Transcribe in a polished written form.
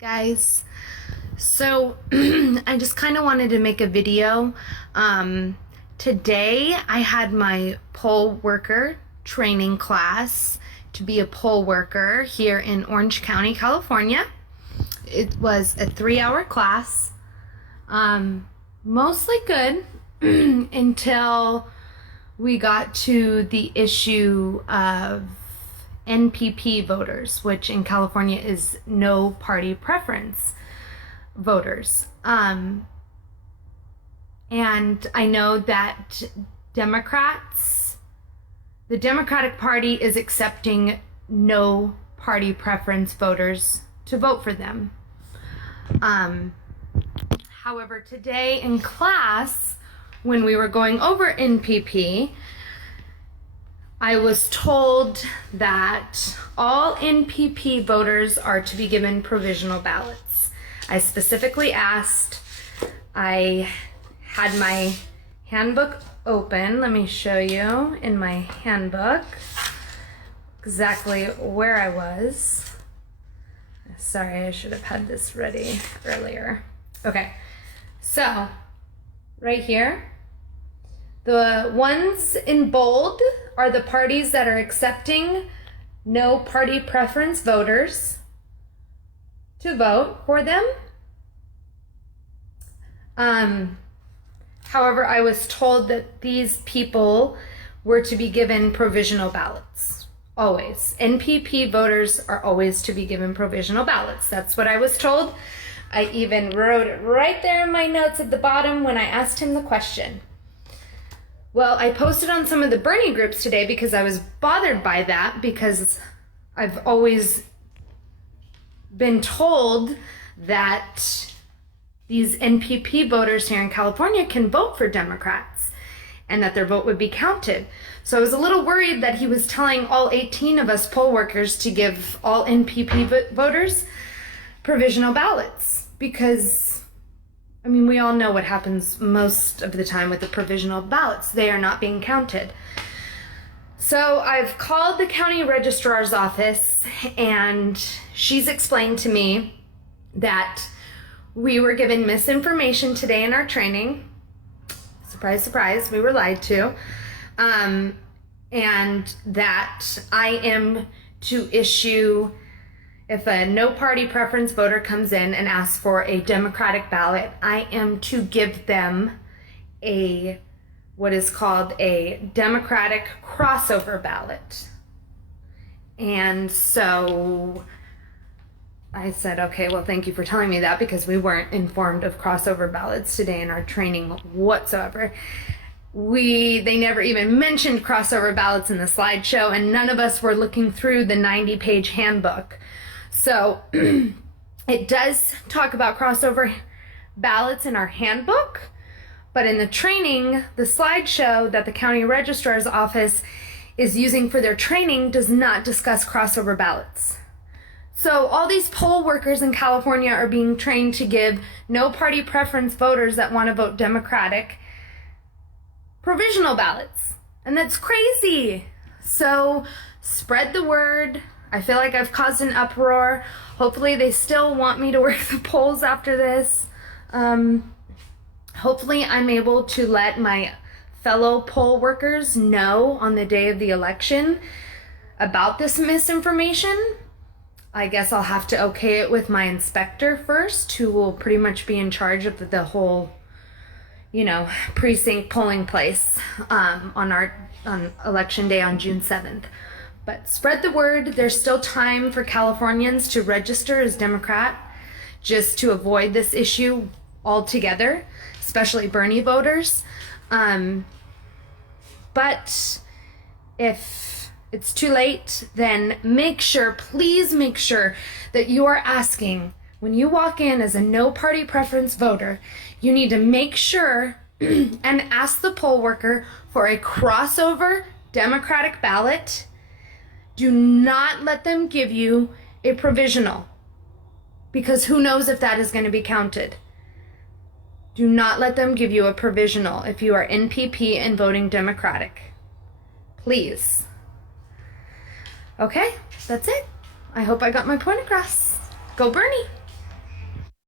Guys, so I just kind of wanted to make a video. Today I had my poll worker training class to be a poll worker here in Orange County, California. It was a 3-hour class, mostly good until we got to the issue of NPP voters, which in California is no party preference voters. And I know that the Democratic Party is accepting no party preference voters to vote for them. However, today in class, when we were going over NPP, I was told that all NPP voters are to be given provisional ballots. I specifically asked, I had my handbook open. Let me show you in my handbook exactly where I was. Sorry, I should have had this ready earlier. Okay, so right here, the ones in bold are the parties that are accepting no party preference voters to vote for them. However, I was told that these people were to be given provisional ballots. Always. NPP voters are always to be given provisional ballots. That's what I was told. I even wrote it right there in my notes at the bottom when I asked him the question. Well, I posted on some of the Bernie groups today because I was bothered by that, because I've always been told that these NPP voters here in California can vote for Democrats and that their vote would be counted. So I was a little worried that he was telling all 18 of us poll workers to give all NPP voters provisional ballots, because I mean, we all know what happens most of the time with the provisional ballots. They are not being counted. So I've called the county registrar's office, and she's explained to me that we were given misinformation today in our training. Surprise, surprise, we were lied to. And that I am to issue, if a no party preference voter comes in and asks for a Democratic ballot, I am to give them what is called a Democratic crossover ballot. And so I said, okay, well, thank you for telling me that, because we weren't informed of crossover ballots today in our training whatsoever. They never even mentioned crossover ballots in the slideshow, and none of us were looking through the 90-page handbook. So it does talk about crossover ballots in our handbook, but in the training, the slideshow that the county registrar's office is using for their training does not discuss crossover ballots. So all these poll workers in California are being trained to give no party preference voters that want to vote Democratic provisional ballots. And that's crazy. So spread the word. I feel like I've caused an uproar. Hopefully they still want me to work the polls after this. Hopefully I'm able to let my fellow poll workers know on the day of the election about this misinformation. I guess I'll have to okay it with my inspector first, who will pretty much be in charge of the whole, precinct polling place on election day on June 7th. But spread the word. There's still time for Californians to register as Democrat, just to avoid this issue altogether, especially Bernie voters. But if it's too late, then please make sure that you are asking, when you walk in as a no party preference voter, you need to make sure and ask the poll worker for a crossover Democratic ballot. Do not let them give you a provisional, because who knows if that is going to be counted. Do not let them give you a provisional if you are NPP and voting Democratic. Please. Okay, that's it. I hope I got my point across. Go Bernie!